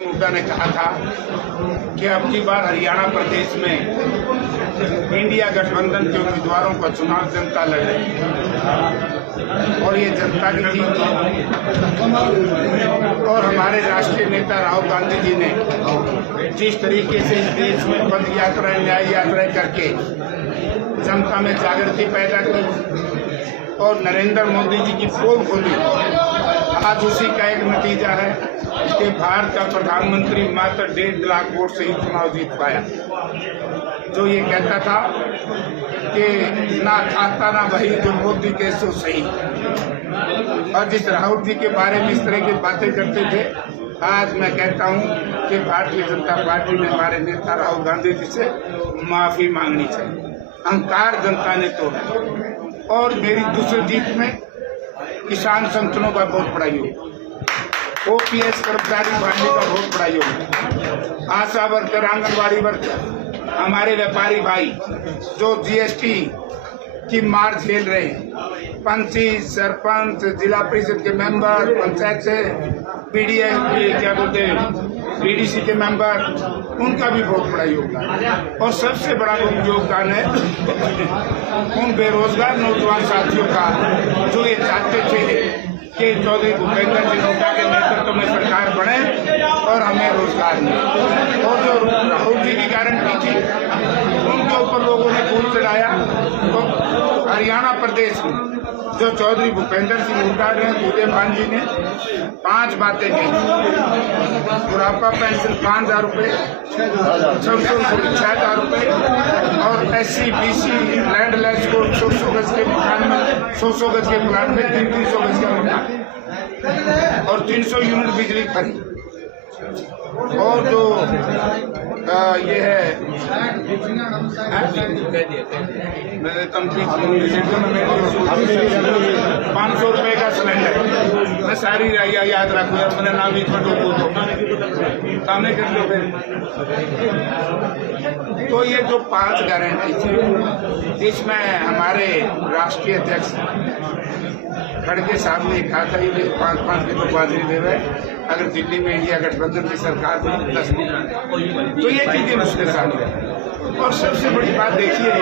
मुद्दा ने कहा था कि अब की बार हरियाणा प्रदेश में इंडिया गठबंधन के उम्मीदवारों का चुनाव जनता लड़ रही है और ये जनता की जीत और हमारे राष्ट्रीय नेता राहुल गांधी जी ने जिस तरीके से इस देश में पद यात्रा न्याय यात्राएं करके जनता में जागृति पैदा की और नरेंद्र मोदी जी की पोल खोली, आज उसी का एक नतीजा है कि भारत का प्रधानमंत्री मात्र 1.5 लाख वोट से ही चुनाव जीत पाया। जो ये कहता था कि ना खाता ना वही जो मोदी के सो सही, और जिस राहुल जी के बारे में इस तरह की बातें करते थे, आज मैं कहता हूं कि भारतीय जनता पार्टी ने हमारे नेता राहुल गांधी जी से माफी मांगनी चाहिए। अहंकार जनता ने तोड़ा और मेरी दूसरी जीत में किसान संगठनों का बहुत बड़ा योग, ओपीएस कर्मचारी पार्टी का बहुत बड़ा योग, आशा वर्कर, आंगनबाड़ी वर्कर, हमारे व्यापारी भाई जो जीएसटी की मार झेल रहे हैं, पंची, सरपंच, जिला परिषद के मेंबर, पंचायत से बीडीसी के मेंबर, उनका भी बहुत बड़ा योगदान। और सबसे बड़ा योगदान है उन बेरोजगार नौजवान साथियों का जो ये चाहते थे कि चौधरी भूपेंद्र सिंह हुड्डा के नेतृत्व में सरकार बने और हमें रोजगार मिले। और जो राहुल जी की गारंटी थी उनके ऊपर लोगों ने फूल चढ़ाया। तो हरियाणा प्रदेश में जो चौधरी भूपेंद्र सिंह हुड्डा ने, उदयमान जी ने 5 बातें की, बुढ़ापा पेंशन 5,000 रुपये, 6,000 रुपये, और SC BC लैंडलेस को 100 गज के मकान में 100 गज के मकान में 300 गज का मकान और 300 यूनिट बिजली फ्री। और जो ये है 500 रुपये का सिलेंडर, मैं सारी याद रखूँ यार, मैंने नाम ही सामने कर लो। तो ये जो 5 गारंटी थी, इसमें हमारे राष्ट्रीय अध्यक्ष खड़गे साहब ने कहा था ये 5-5 की तो बात नहीं दे रहे, अगर दिल्ली में इंडिया गठबंधन की सरकार बनी 10 दिन, तो ये चीजें उसके सामने। और सबसे बड़ी बात देखिए,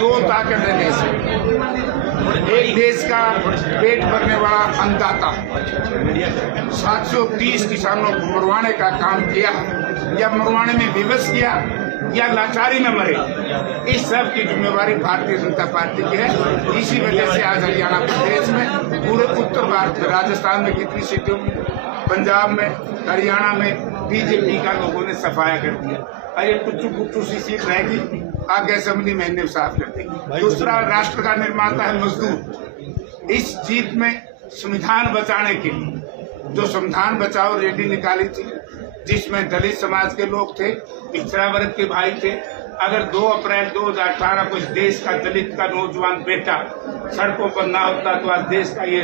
2 ताकत है देश में। एक देश का पेट भरने वाला अन्नदाता 730 किसानों को मरवाने का काम किया, या मरवाने में विवश किया या लाचारी में मरे, इस सब की जिम्मेवारी भारतीय जनता पार्टी की है। इसी वजह से आज हरियाणा प्रदेश में, पूरे उत्तर भारत में, राजस्थान में कितनी सीटों में, पंजाब में, हरियाणा में बीजेपी का लोगों ने सफाया कर दिया। अरे कुछ सी सीट रहेगी, आगे असेंबली में इन्हें साफ कर देगी। दूसरा, राष्ट्र का निर्माता है मजदूर। इस जीत में संविधान बचाने के लिए जो संविधान बचाओ रैली निकाली थी, जिसमें दलित समाज के लोग थे, पिछड़ा वर्ग के भाई थे। अगर 2 अप्रैल 2018 को इस देश का दलित का नौजवान बेटा सड़कों पर ना होता तो आज देश का ये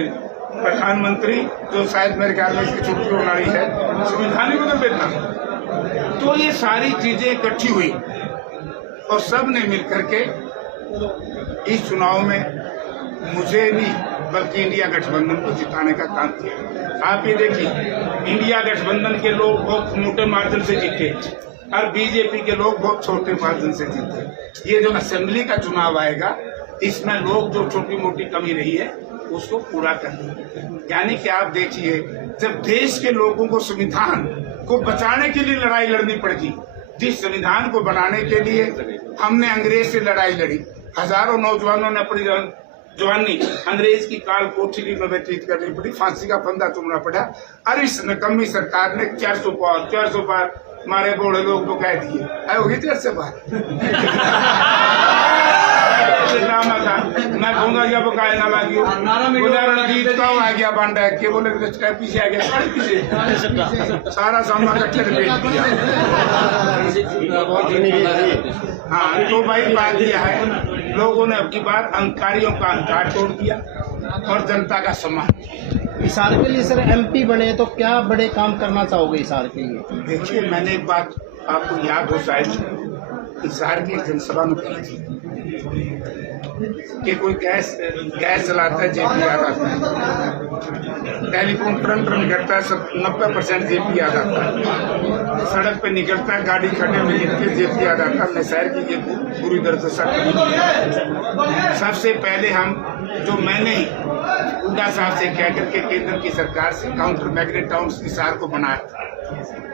प्रधानमंत्री, जो शायद मेरे ख्याल में इसकी छुट्टी होने वाली है, संविधान ही बदल देता। तो ये सारी चीजें इकट्ठी हुई और सब ने मिलकर के इस चुनाव में मुझे नहीं बल्कि इंडिया गठबंधन को जिताने का काम किया। आप ये देखिए, इंडिया गठबंधन के लोग बहुत मोटे मार्जिन से जीते और बीजेपी के लोग बहुत छोटे मार्जिन से जीते। ये जो असेंबली का चुनाव आएगा, इसमें लोग जो छोटी मोटी कमी रही है उसको पूरा कर देंगे। यानी कि आप देखिए, जब देश के लोगों को संविधान को बचाने के लिए लड़ाई लड़नी पड़ती, जिस संविधान को बनाने के लिए हमने अंग्रेज से लड़ाई लड़ी, हजारों नौजवानों ने अपनी जवानी अंग्रेज की काल कोठरी में व्यतीत करनी पड़ी, फांसी का फंदा चुनना पड़ा। और इस नकम्मी सरकार ने 400 पार हमारे बूढ़े लोग को कह दिए, होगी 400 मैं कहूँगा जब काय ना लागियो बोला रणजीत का आ गया बांडा के बोले पीछे आ गया, पीछे सारा सामान इकट्ठे बेच दिया। हाँ, तो भाई बात यह है, लोगों ने अब की बार अहंकारियों का अहंकार तोड़ दिया और जनता का सम्मान। हिसार के लिए सर MP बने तो क्या बड़े काम करना चाहोगे हिसार के लिए? देखिए, मैंने एक बात आपको याद हो शायद, हिसार की एक जनसभा में कही थी कि कोई गैस चलाता है जेपी याद आता है, टेलीफोन टर्न करता है सब 90% जेपी याद आता है, सड़क पे निकलता है गाड़ी खड्डे में गिरती है जेपी याद आता है। मैं शहर की ये पूरी तरह से सबसे पहले मैंने हुड्डा साहब से कह करके केंद्र की सरकार से काउंटर मैग्नेट टाउन्स हिसार को बनाया।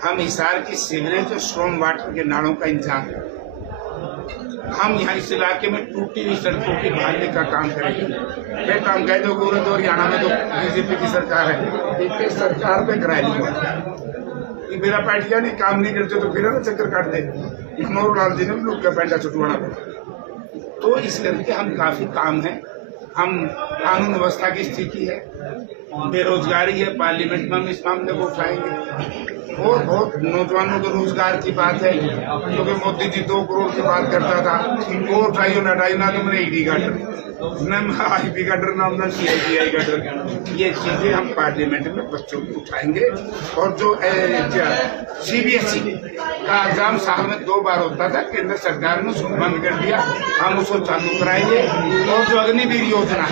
हम हिसार की सीवरेज और स्ट्रॉन्ग वाटर के नालों का इंतजाम, हम यहाँ इस इलाके में टूटी हुई सड़कों की बहाली का काम करेंगे। कहता हम कह दो गोरखपुर और हरियाणा में तो बीजेपी की सरकार है, एक सरकार पे कराए नहीं, मेरा पार्टियां नहीं काम नहीं करते तो फिर ना चक्कर काट दे, मनोहर लाल जी ने लोग का पैंटा छुटवाना पड़ा। तो इस करके हम काफी काम है, हम कानून व्यवस्था की स्थिति है, बेरोजगारी है, पार्लियामेंट में हम इस मामले को उठाएंगे। और बहुत नौजवानों के रोजगार की बात है, क्योंकि मोदी जी 2 करोड़ की बात करता था, वो उठाइयो ना उठाइयो ना, तुमने ईडी गार्डर न आईपी गार्डर नाम ना CIBI गार्डर, ये चीजें हम पार्लियामेंट में बच्चों को उठाएंगे। और जो CBSE का एग्जाम साल में 2 बार होता था, केंद्र सरकार ने उसको बंद कर दिया, हम उसको चालू कराएंगे। और जो अग्निवीर योजना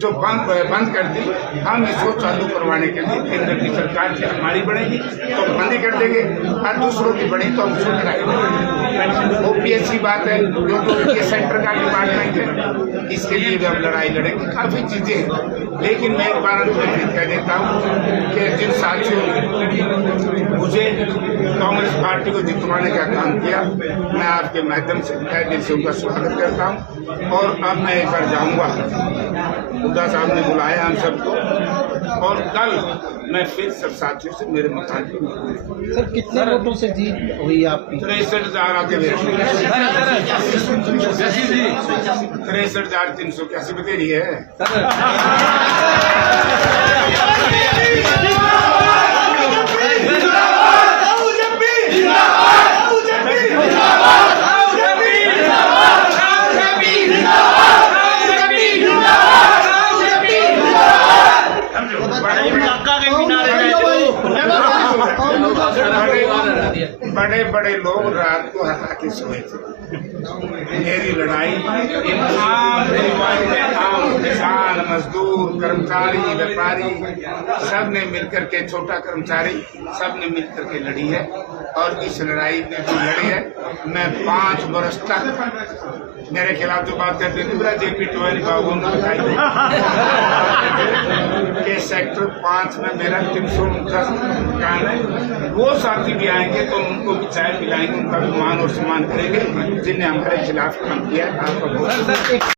जो बंद कर दी, हम इसको चालू करवाने के लिए केंद्र की सरकार से हमारी बढ़ेगी तो हम बंद ही कर देंगे, और दूसरों की बढ़ी तो हम उसको कराएंगे। OPS की बात है, जो ये सेंटर का डिपार्टमेंट है, इसके लिए भी हम लड़ाई लड़ेंगे। काफी चीजें हैं, लेकिन मैं एक बार फिर कह देता हूँ कि जिन साथियों ने मुझे कांग्रेस पार्टी को जितवाने का काम किया, मैं आपके माध्यम से तहे दिल से उनका स्वागत करता हूँ। और अब मैं एक बार जाऊँगा, हुड्डा साहब ने बुलाया हम सबको, और कल मैं फिर सब साथियों से मेरे मकान पे। सर कितने वोटों से जीत हुई आपकी? 63,000 आगे 63,381 बतेरी है। बड़े बड़े लोग रात को हंसा के सोए थे। मेरी लड़ाई इन आम किसान, मजदूर, कर्मचारी, व्यापारी सब ने मिलकर के, छोटा कर्मचारी सब ने मिलकर के लड़ी है। और इस लड़ाई में जो लड़ी है, मैं 5 वर्ष तक मेरे खिलाफ जो बात करते थे, मेरा JP 12 बाबू ने बताई कि सेक्टर 5 में मेरा 349 मकान है। वो साथी भी आएंगे तो उनको भी चाय पिलाएंगे, उनका भी मान और सम्मान करेंगे जिनने हमारे खिलाफ काम किया है। आपका बहुत